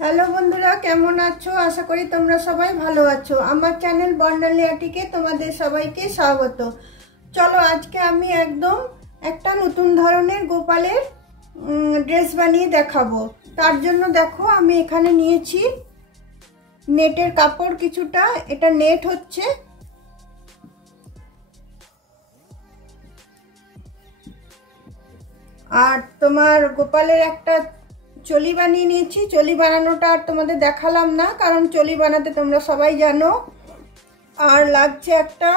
Hello बंधुरा केमन आछो आशा करी तोमरा सबाई भालो आछो। आमार चैनल बर्णाली आर्टिके तोमादेर सबाइके स्वागत। चलो आज के आमी एकदम एकटा नतून धरनेर गोपालेर ड्रेस बानिये देखाबो। तार जोन्नो देखो आमी एखाने नियेछि नेटेर कापड़ किछुटा, एटा नेट होच्छे और तोमार गोपालेर एकटा चोली बानिये निয়েছি। चोली बानानोटा আর তোমাদের দেখালাম না, কারণ চোলি বানাতে তোমরা সবাই জানো। আর লাগছে একটা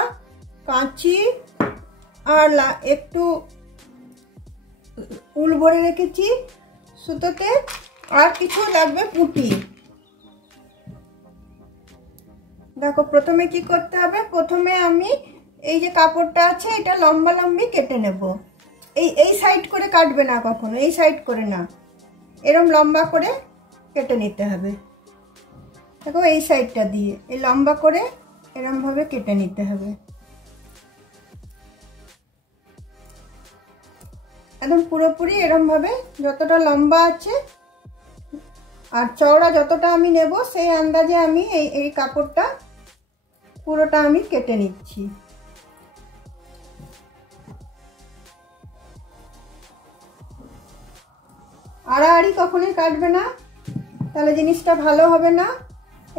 কাঁচি আর একটু উল ভরে রেখেছি সুতোতে, আর কিছু লাগবে পুঁটি। দেখো প্রথমে কি করতে হবে, প্রথমে আমি এই যে কাপড়টা আছে এটা লম্বা লম্বি কেটে নেব। এই সাইড করে কাটবে না কখনো, এই সাইড করে না, এরকম লম্বা করে কেটে নিতে হবে। দেখো এই সাইডটা দিয়ে এই লম্বা করে এরকম ভাবে কেটে নিতে হবে, একদম পুরোপুরি এরকম ভাবে যতটা লম্বা আছে আর চওড়া যতটা আমি নেব সেই আন্দাজে আমি এই কাপড়টা পুরোটা আমি কেটে নিচ্ছি। আড়াআড়ি কখনোই কাটবে না, তাহলে জিনিসটা ভালো হবে না।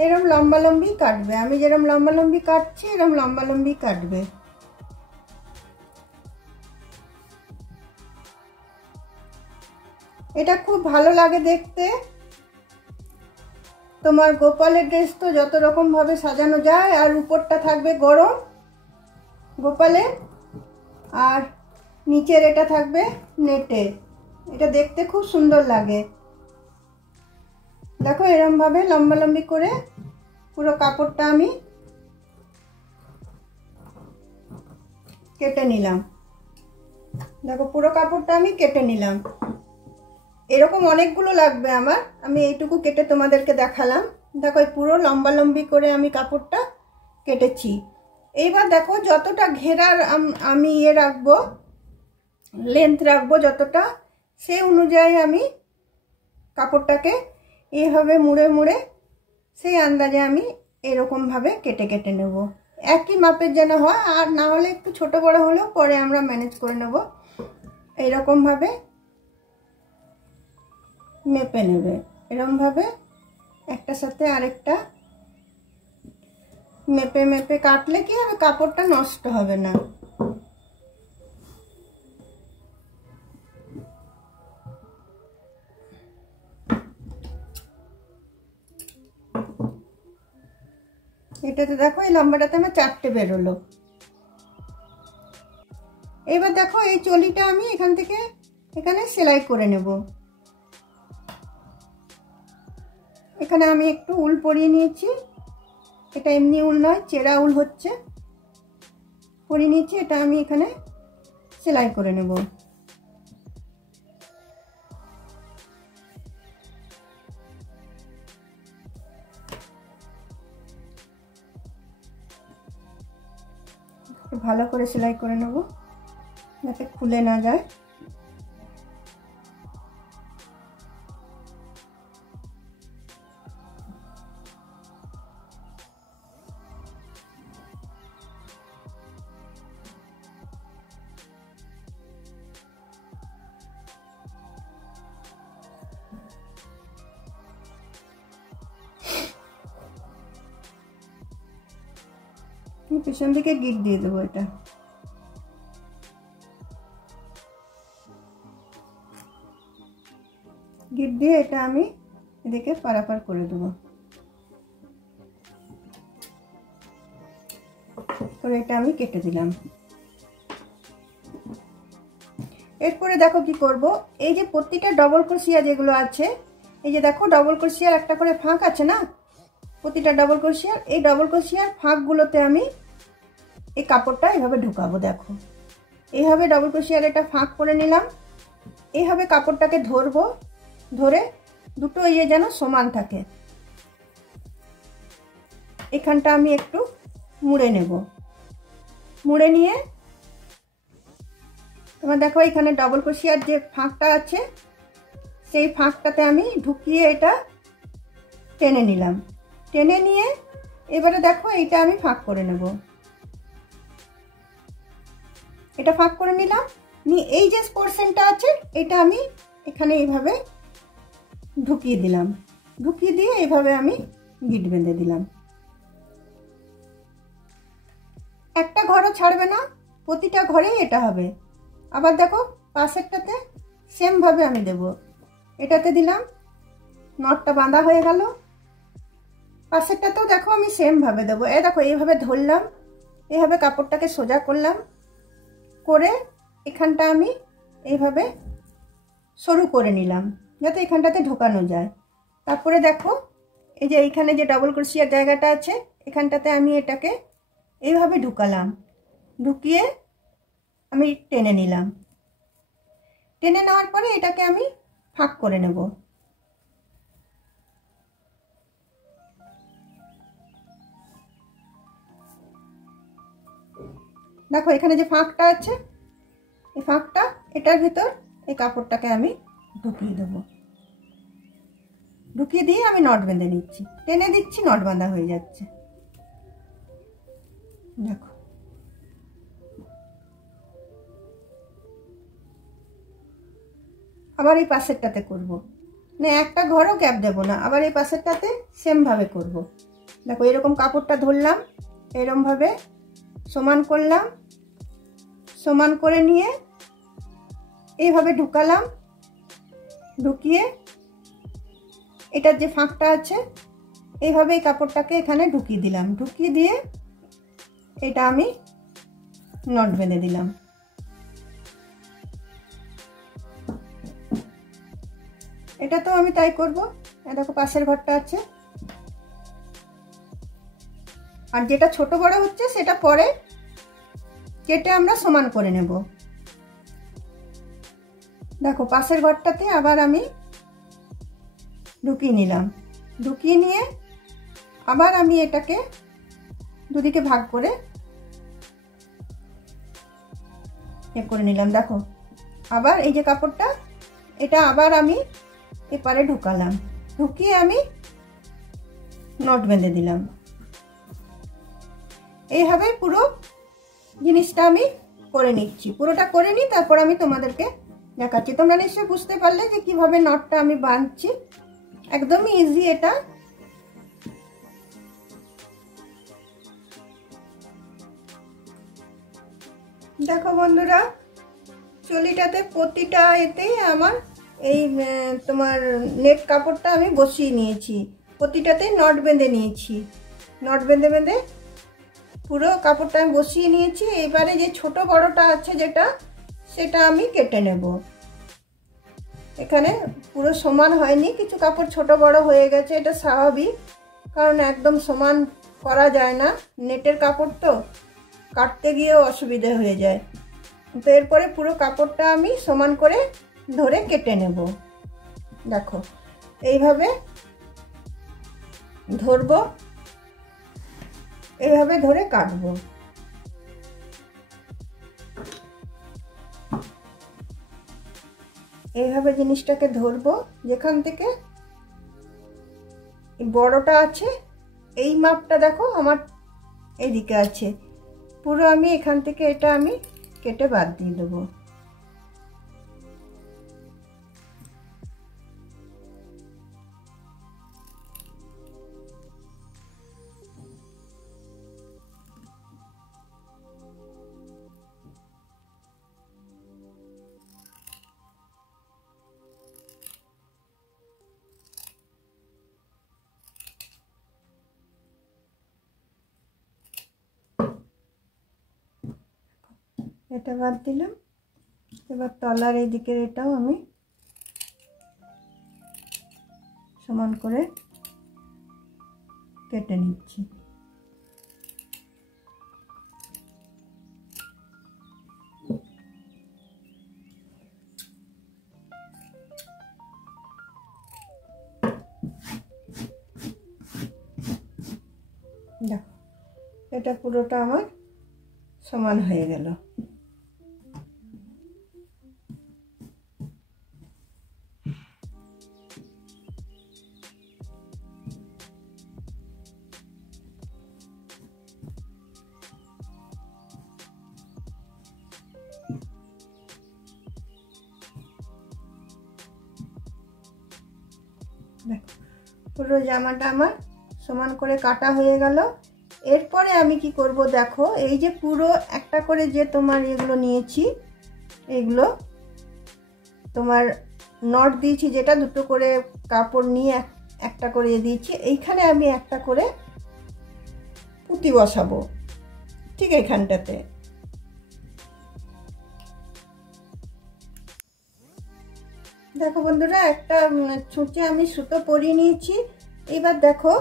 এরকম লম্বা লম্বি কাটবে, আমি যেরকম লম্বা লম্বি কাটছি এরকম লম্বা লম্বি কাটবে। এটা খুব ভালো লাগে দেখতে। তোমার গোপালের ড্রেস তো যত রকম ভাবে সাজানো যায়, আর উপরটা থাকবে গরম গোপালের, আর নিচের এটা থাকবে নেটে। এটা দেখতে খুব সুন্দর লাগে। দেখো এরকম ভাবে লম্বা লম্বি করে পুরো কাপড়টা আমি কেটে নিলাম। দেখো পুরো কাপড়টা আমি কেটে নিলাম। এরকম অনেকগুলো লাগবে আমার, আমি এইটুকু কেটে তোমাদেরকে দেখালাম। দেখো পুরো লম্বা লম্বি করে আমি কাপড়টা কেটেছি। এইবার দেখো যতটা ঘেরার আমি রাখবো, লেন্থ রাখবো যতটা, সেই অনুযায়ী আমি কাপড়টাকে এইভাবে মুড়ে মুড়ে সেই আন্দাজে আমি এরকম ভাবে কেটে কেটে নেব। একই মাপের যেন হয়, আর না হলে একটু ছোট বড় হলেও পরে আমরা ম্যানেজ করে নেব। এইরকম ভাবে মেপে নেবে, এরকম ভাবে একটার সাথে আরেকটা মেপে মেপে কাটলে কি হবে, কাপড়টা নষ্ট হবে না। এটাতে দেখো এই লম্বাটাতে আমার 4টে বেরোলো। এবার দেখো এই চলিটা আমি এখান থেকে এখানে সেলাই করে নেব। এখানে আমি একটু উল পরিয়ে নিয়েছি, এটা এমনি উল নয়, চেরা উল হচ্ছে, পরিয়ে নিয়েছি। এটা আমি এখানে সেলাই করে নেব। ভালো করে সেলাই করে নেব যাতে খুলে না যায়। পিছন দিকে গিট দিয়ে দেবো, এটা গিট দিয়ে এটা আমি এদিকে পারাপার করে দেবো। করে এটা আমি কেটে দিলাম। এরপরে দেখো কি করব, এই যে প্রতিটা ডবল ক্রোশিয়া যেগুলো আছে, এই যে দেখো ডবল ক্রোশিয়ার একটা করে ফাঁক আছে না, প্রতিটা ডবল ক্রোশিয়ার, এই ডবল ক্রোশিয়ার ফাঁকগুলোতে আমি এই কাপড়টা এইভাবে ঢুকাবো। দেখো এইভাবে ডবল ক্রোশিয়ার এটা ফাঁক করে নিলাম। এইভাবে কাপড়টাকে ধরবো, ধরে দুটো ইয়ে যেন সমান থাকে। এখানটা আমি একটু মুড়ে নেব, মুড়ে নিয়ে তোমার দেখো এখানে ডবল ক্রোশিয়ার যে ফাঁকটা আছে সেই ফাঁকটাতে আমি ঢুকিয়ে এটা টেনে নিলাম। টেনে নিয়ে এবারে দেখো এইটা আমি ফাঁক করে নেব। এটা ফাঁক করে নিলাম, নিয়ে এই যে পোরশনটা আছে এটা আমি এখানে এইভাবে ঢুকিয়ে দিলাম। ঢুকিয়ে দিয়ে এইভাবে আমি গিট বেঁধে দিলাম। একটা ঘরও ছাড়বে না, প্রতিটা ঘরেই এটা হবে। আবার দেখো পাশেরটাতে সেম ভাবে আমি দেব। এটাতে দিলাম, নটটা বাঁধা হয়ে গেল। পাশেরটাতেও দেখো আমি সেম ভাবে দেবো। দেখো এইভাবে ধরলাম, এইভাবে কাপড়টাকে সোজা করলাম, করে এখানটা আমি এইভাবে সরু করে নিলাম যাতে এখানটাতে ঢোকানো যায়। তারপরে দেখো এই যে এইখানে যে ডবল ক্রোশিয়ার জায়গাটা আছে এখানটাতে আমি এটাকে এইভাবে ঢুকালাম। ঢুকিয়ে আমি টেনে নিলাম। টেনে নেওয়ার পরে এটাকে আমি ফাঁক করে নেব। দেখো এখানে যে ফাঁকটা আছে এই ফাঁকটা, এটার ভিতর এই কাপড়টাকে আমি ঢুকিয়ে দেবো। ঢুকিয়ে দিয়ে আমি নট বেঁধে নিচ্ছি, টেনে দিচ্ছি, নট বাঁধা হয়ে যাচ্ছে। দেখো আবার এই পাশেরটাতে করব, না একটা ঘরও গ্যাপ দেব না, আবার এই পাশেরটাতে সেম ভাবে করব। দেখো এরকম কাপড়টা ধরলাম, এরকম ভাবে সমান করলাম, সমান করে নিয়ে এইভাবে ঢুকালাম। ঢুকিয়ে এটার যে ফাঁকটা আছে এইভাবে এই কাপড়টাকে এখানে ঢুকিয়ে দিলাম। ঢুকিয়ে দিয়ে এটা আমি নট বেঁধে দিলাম। এটা তো আমি তাই করব। দেখো পাশের ঘরটা আছে, আর যেটা ছোট বড় হচ্ছে সেটা পরে কেটে আমরা সমান করে নেব। দেখো পাশের ঘরটাতে আবার আমি ঢুকিয়ে নিলাম। ঢুকিয়ে নিয়ে আবার আমি এটাকে দুদিকে ভাগ করে করে নিলাম। দেখো আবার এই যে কাপড়টা এটা আবার আমি এপারে ঢুকালাম। ঢুকিয়ে আমি নট বেঁধে দিলাম। এইভাবে পুরো জিনিসটা আমি করে নিচ্ছি। পুরোটা করে নিই, তারপর আমি তোমাদেরকে দেখাচ্ছি। তোমরা নিশ্চয়ই বুঝতে পারলে যে কিভাবে নটটা আমি বাঁধছি। একদমই ইজি এটা। দেখো বন্ধুরা, চলিটাতে প্রতিটা এতেই আমার এই তোমার নেট কাপড়টা আমি বসিয়ে নিয়েছি। প্রতিটাতেই নট বেঁধে নিয়েছি। নট বেঁধে বেঁধে পুরো কাপড়টা আমি বসিয়ে নিয়েছি। এবারে যে ছোট বড়টা আছে যেটা, সেটা আমি কেটে নেব। এখানে পুরো সমান হয়নি, কিছু কাপড় ছোট বড় হয়ে গেছে, এটা স্বাভাবিক, কারণ একদম সমান করা যায় না। নেটের কাপড় তো কাটতে গিয়েও অসুবিধা হয়ে যায়। তো এরপরে পুরো কাপড়টা আমি সমান করে ধরে কেটে নেব। দেখো এইভাবে ধরবো, এইভাবে ধরে কাটবো। এইভাবে জিনিসটাকে ধরবো। যেখান থেকে বড়টা আছে এই মাপটা দেখো আমার এইদিকে আছে, পুরো আমি এখান থেকে এটা আমি কেটে বাদ দিয়ে দেবো। এটা বাদ দিলাম। এবার তলার এই দিকের এটাও আমি সমান করে কেটে নিচ্ছি। দেখো এটা পুরোটা আমার সমান হয়ে গেল। দেখো পুরো জামাটা আমার সমান করে কাটা হয়ে গেল। এরপরে আমি কি করব, দেখো এই যে পুরো একটা করে যে তোমার এগুলো নিয়েছি, এগুলো তোমার নট দিয়েছি, যেটা দুটো করে কাপড় নিয়ে একটা করে দিয়েছি, এইখানে আমি একটা করে পুঁতি বসাবো ঠিক এইখানটাতে। দেখো বন্ধুরা, একটা ছুঁচে আমি সুতো পরিয়ে নিয়েছি। এবার দেখো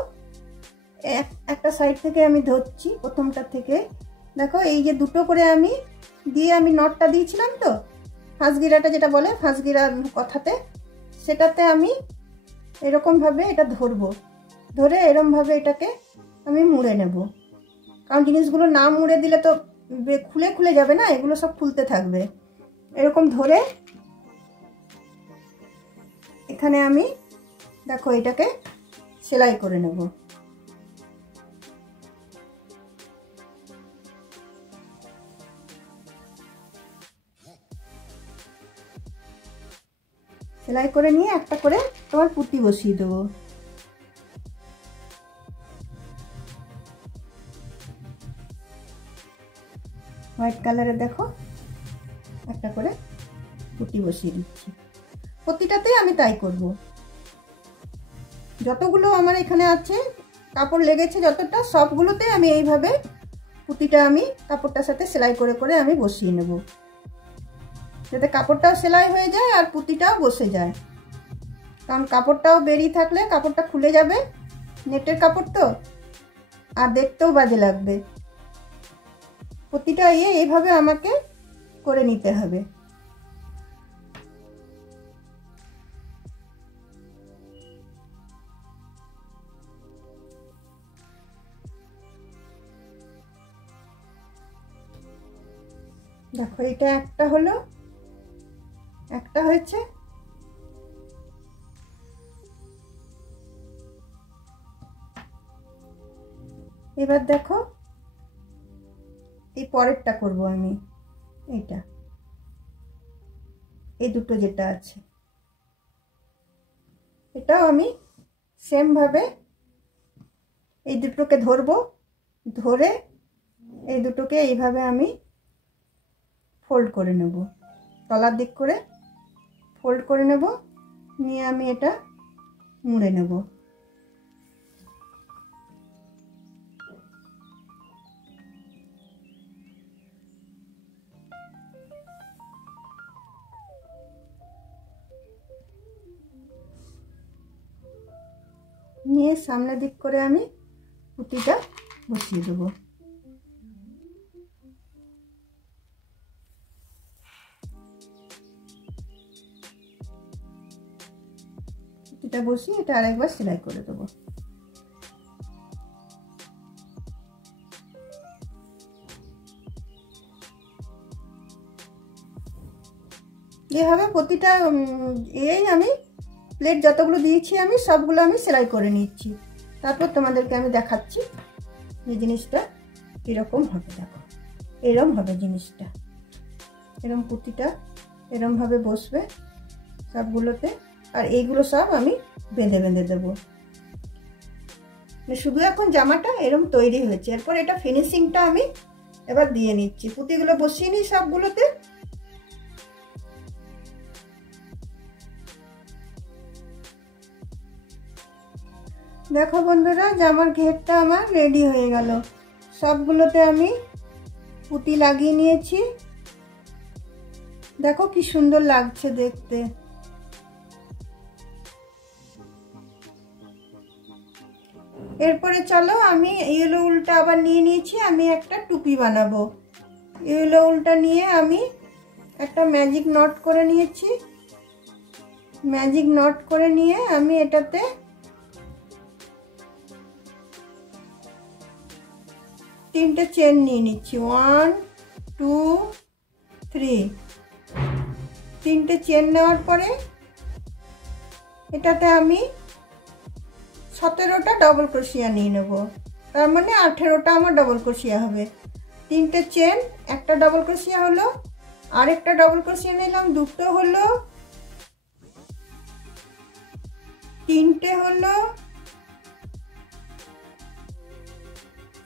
একটা সাইড থেকে আমি ধরছি, প্রথমটা থেকে। দেখো এই যে দুটো করে আমি দিয়ে আমি নটটা দিয়েছিলাম তো, ফাঁসগিরাটা যেটা বলে ফাঁসগিরা কথাতে, সেটাতে আমি এরকমভাবে এটা ধরবো, ধরে এরকমভাবে এটাকে আমি মুড়ে নেব। কারণ জিনিসগুলো না মুড়ে দিলে তো খুলে খুলে যাবে না, এগুলো সব খুলতে থাকবে। এরকম ধরে এখানে আমি দেখো এটাকে সেলাই করে নেব। সেলাই করে নিয়ে একটা করে তোমার পুঁতি বসিয়ে দেবো। হোয়াইট কালারের দেখো একটা করে পুঁতি বসিয়ে দিচ্ছি। প্রতিটাতে আমি তাই করব। যতগুলো আমার এখানে আছে কাপড় লেগেছে যতটা, সবগুলোতে আমি এইভাবে পুঁতিটা আমি কাপড়টার সাথে সেলাই করে করে আমি বসিয়ে নেব, যাতে কাপড়টাও সেলাই হয়ে যায় আর পুঁতিটাও বসে যায়। কারণ কাপড়টাও বেরিয়ে থাকলে কাপড়টা খুলে যাবে, নেটের কাপড় তো, আর দেখতেও বাজে লাগবে। পুঁতিটা এইভাবে আমাকে করে নিতে হবে। দেখো এটা একটা হলো, একটা হয়েছে। এবার দেখো এই পরেরটা করব আমি, এইটা এই দুটো যেটা আছে এটাও আমি সেম ভাবে এই দুটোকে ধরবো, ধরে এই দুটোকে এইভাবে আমি ফোল্ড করে নেব, তলার দিক করে ফোল্ড করে নেব, নিয়ে আমি এটা মুড়ে নেব। নিয়ে সামনের দিক করে আমি পুঁতিটা বসিয়ে দেবো। পুঁতিটা বসিয়ে এটা আরেকবার সেলাই করে দেবো। এভাবে প্রতিটা আমি প্লেট যতগুলো দিয়েছি আমি সবগুলো আমি সেলাই করে নিচ্ছি, তারপর তোমাদেরকে আমি দেখাচ্ছি যে জিনিসটা কীরকম হবে। দেখো এরম হবে জিনিসটা, এরম পুঁতিটা এরমভাবে বসবে সবগুলোতে, আর এইগুলো সব আমি বেঁধে বেঁধে দেবো। শুধু এখন জামাটা এরম তৈরি হয়েছে, এরপর এটা ফিনিশিংটা আমি এবার দিয়ে নিচ্ছি। পুঁতিগুলো বসিয়ে নিই সবগুলোতে। দেখো বন্ধুরা, জামার ঘেরটা আমার রেডি হয়ে গেল। সবগুলোতে আমি পুঁতি লাগিয়ে নিয়েছি। দেখো কি সুন্দর লাগছে দেখতে। এরপরে চলো আমি ইয়েলো উলটা আবার নিয়ে নিয়েছি, আমি একটা টুপি বানাবো। ইয়েলো উলটা নিয়ে আমি একটা ম্যাজিক নট করে নিয়েছি। ম্যাজিক নট করে নিয়ে আমি এটাতে তিনটে চেন নিয়ে নিচ্ছি, 1 2 3। তিনটে চেন নেওয়ার পরে এটাতে আমি 17টা ডবল ক্রোশিয়া নিয়ে নেব, তার মানে 18টা আমার ডবল ক্রোশিয়া হবে। তিনটে চেন, একটা ডবল ক্রোশিয়া হলো, আরেকটা ডবল ক্রোশিয়া নিলাম, দুটো হলো, তিনটে হলো,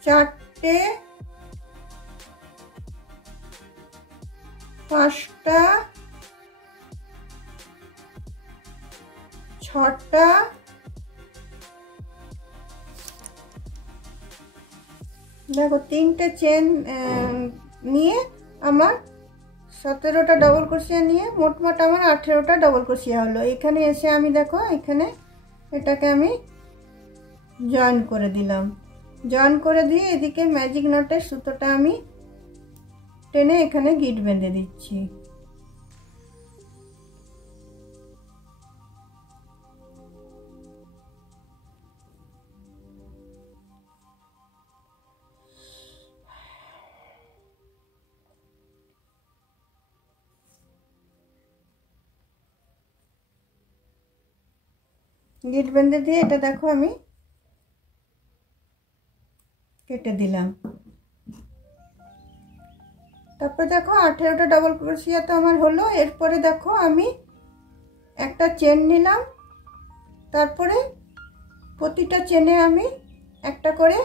চারটে, পাঁচটা, ছটা, দেখো তিনটে চেন নিয়ে আমার 17টা ডবল ক্রোশিয়া নিয়ে মোটমাট আমার 18টা ডবল ক্রোশিয়া হলো। এখানে এসে আমি দেখো এখানে এটাকে আমি জয়েন করে দিলাম। জয়েন করে দিয়ে এদিকে ম্যাজিক নটের সুতোটা আমি টেনে এখানে গিট বেঁধে দিচ্ছি। গিট বেঁধে দিয়ে এটা দেখো আমি কেটে দিলাম। তারপরে দেখো 18টা ডবল ক্রোশিয়া তো আমার হলো। এরপরে দেখো আমি একটা চেন নিলাম, তারপরে প্রতিটা চেনে আমি একটা করে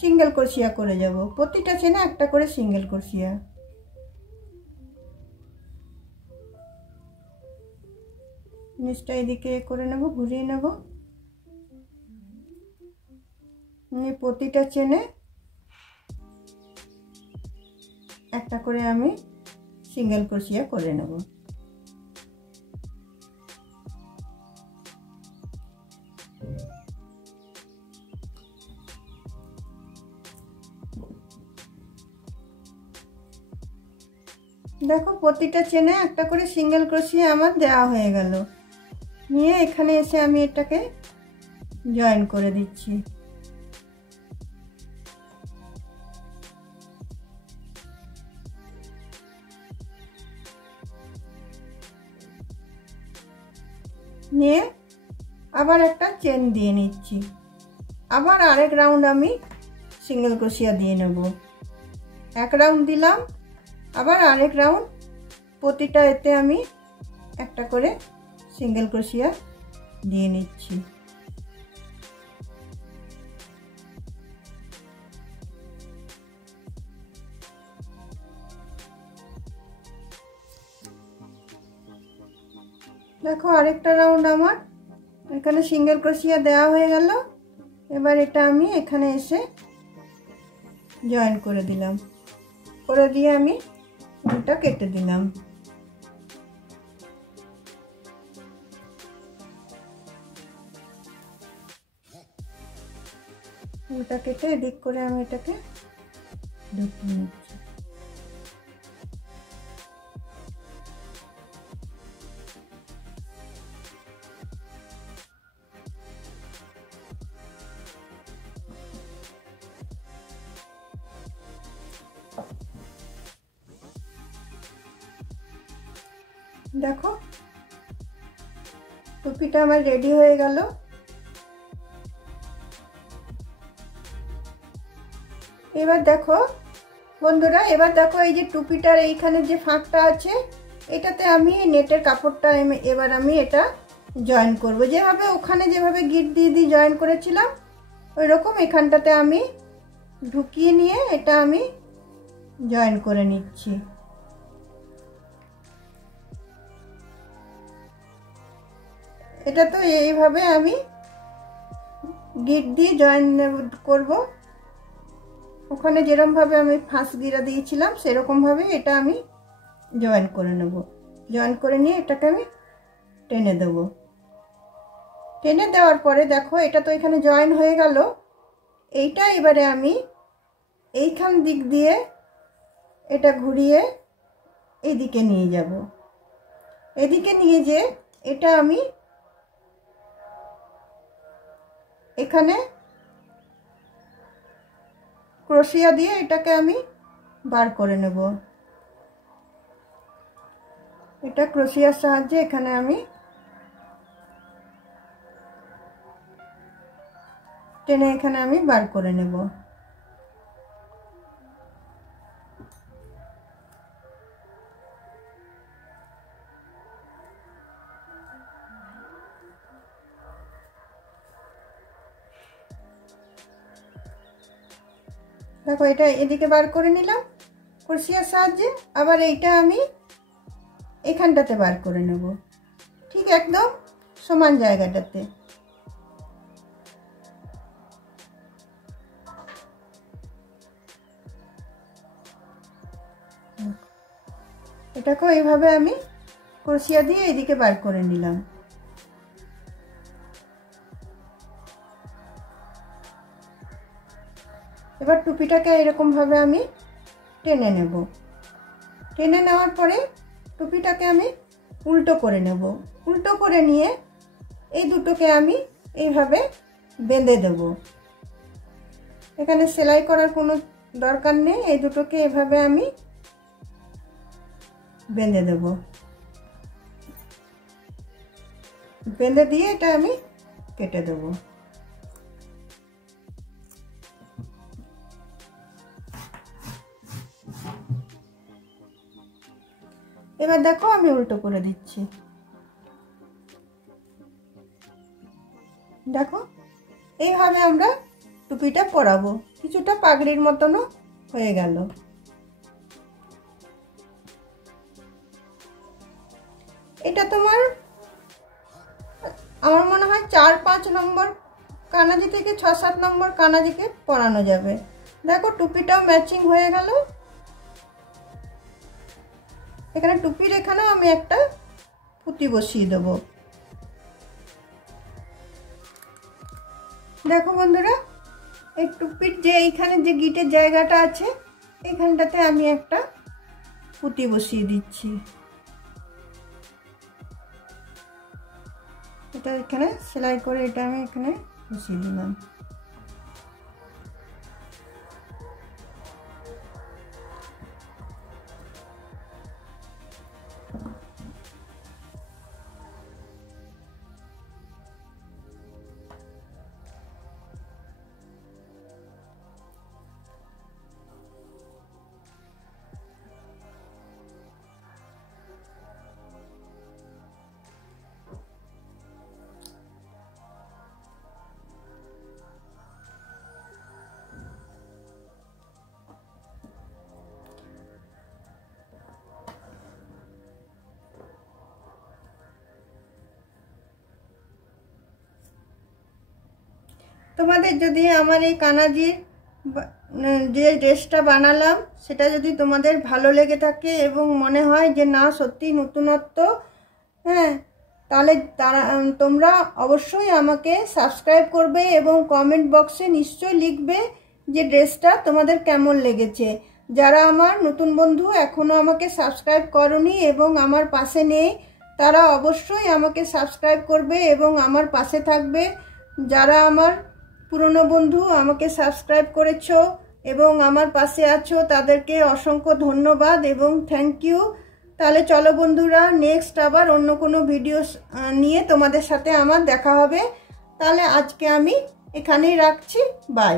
সিঙ্গেল ক্রোশিয়া করে যাব। প্রতিটা চেনে একটা করে সিঙ্গেল ক্রোশিয়া। নিচটা এদিকে করে নেব, ঘুরিয়ে নেব। প্রতিটা চেনে একটা করে আমি সিঙ্গেল ক্রোশিয়া করে নেব। দেখো প্রতিটা চেনে একটা করে সিঙ্গেল ক্রোশিয়া আমার দেওয়া হয়ে গেল। নিয়ে এখানে এসে আমি এটাকে জয়েন করে দিচ্ছি। নিয়ে আবার একটা চেন দিয়ে নিচ্ছি। আবার আরেক রাউন্ড আমি সিঙ্গেল ক্রোশিয়া দিয়ে নেব। এক রাউন্ড দিলাম, আবার আরেক রাউন্ড প্রতিটা এতে আমি একটা করে সিঙ্গেল ক্রোশিয়া দিয়ে নিচ্ছি। দেখো আরেকটা রাউন্ড আমার এখানে সিঙ্গেল ক্রোশিয়া দেওয়া হয়ে গেল। এবার এটা আমি এখানে এসে জয়েন করে দিলাম। করে দিয়ে আমি এটা কেটে দিলাম। এটা কেটে এদিক করে আমি এটাকে ঢুকিয়ে নিচ্ছি। দেখো টুপিটা আমার রেডি হয়ে গেল। এবার দেখো বন্ধুরা, এবার দেখো এই যে টুপিটার এইখানে যে ফাঁকটা আছে, এটাতে আমি নেটের কাপড়টা এবার আমি এটা জয়েন করব। যেভাবে ওখানে যেভাবে গিট দিয়ে দিয়ে জয়েন করেছিলাম ওই রকম এখানটাতে আমি ঢুকিয়ে নিয়ে এটা আমি জয়েন করে নিচ্ছি। এটা তো এইভাবে আমি গিট দিয়ে জয়েন করব। ওখানে যেরকমভাবে আমি ফাঁস গিরা দিয়েছিলাম সেরকমভাবে এটা আমি জয়েন করে নেব। জয়েন করে নিয়ে এটাকে আমি টেনে দেব। টেনে দেওয়ার পরে দেখো এটা তো এখানে জয়েন হয়ে গেল। এইটা এবারে আমি এইখান দিক দিয়ে এটা ঘুরিয়ে এদিকে নিয়ে যাব। এদিকে নিয়ে যে এটা আমি এখানে ক্রোশিয়া দিয়ে এটাকে আমি বার করে নেব। এটা ক্রোশিয়ার সাহায্যে এখানে আমি টেনে এখানে আমি বার করে নেব। দেখো এটা এদিকে বার করে নিলাম ক্রোশিয়ার সাহায্যে। আবার এইটা আমি এখানটাতে বার করে নেব, ঠিক একদম সমান জায়গাটাতে। এটাকেও এইভাবে আমি ক্রোশিয়া দিয়ে এদিকে বার করে নিলাম। এবার টুপিটাকে এরকম ভাবে আমি টেনে নেব। টেনে নেওয়ার পরে টুপিটাকে আমি উল্টো করে নেব। উল্টো করে নিয়ে এই দুটোকে আমি এইভাবে বেঁধে দেব। এখানে সেলাই করার কোনো দরকার নেই, এই দুটোকে এভাবে আমি বেঁধে দেব। বেঁধে দিয়ে এটা আমি কেটে দেব। এবার দেখো আমি উল্টো করে দিচ্ছি। দেখো এইভাবে আমরা টুপিটা পরাবো, কিছুটা পাগড়ির মতনও হয়ে গেল। এটা তোমার আমার মনে হয় 4-5 নম্বর কানাজি থেকে 6-7 নম্বর কানাজিকে পরানো যাবে। দেখো টুপিটাও ম্যাচিং হয়ে গেল। এখানে টুপির এখানেও আমি একটা পুঁতি বসিয়ে দেব। দেখো বন্ধুরা, এই টুপির যে এইখানে যে গিটের জায়গাটা আছে এইখানটাতে আমি একটা পুঁতি বসিয়ে দিচ্ছি। এটা এখানে সেলাই করে এটা আমি এখানে বসিয়ে দিলাম। তোমাদের যদি আমার এই কানাজির যে ড্রেসটা বানালাম সেটা যদি তোমাদের ভালো লেগে থাকে এবং মনে হয় যে না সত্যি নতুনত্ব, হ্যাঁ, তাহলে তোমরা অবশ্যই আমাকে সাবস্ক্রাইব করবে এবং কমেন্ট বক্সে নিশ্চয়ই লিখবে যে ড্রেসটা তোমাদের কেমন লেগেছে। যারা আমার নতুন বন্ধু এখনও আমাকে সাবস্ক্রাইব করনি এবং আমার পাশে নেই তারা অবশ্যই আমাকে সাবস্ক্রাইব করবে এবং আমার পাশে থাকবে। যারা আমার পুরনো বন্ধু আমাকে সাবস্ক্রাইব করেছো এবং আমার পাশে আছো তাদেরকে অসংখ্য ধন্যবাদ এবং থ্যাংক ইউ। তাহলে চলো বন্ধুরা, নেক্সট আবার অন্য কোনো ভিডিও নিয়ে তোমাদের সাথে আমার দেখা হবে। তাহলে আজকে আমি এখানেই রাখছি, বাই।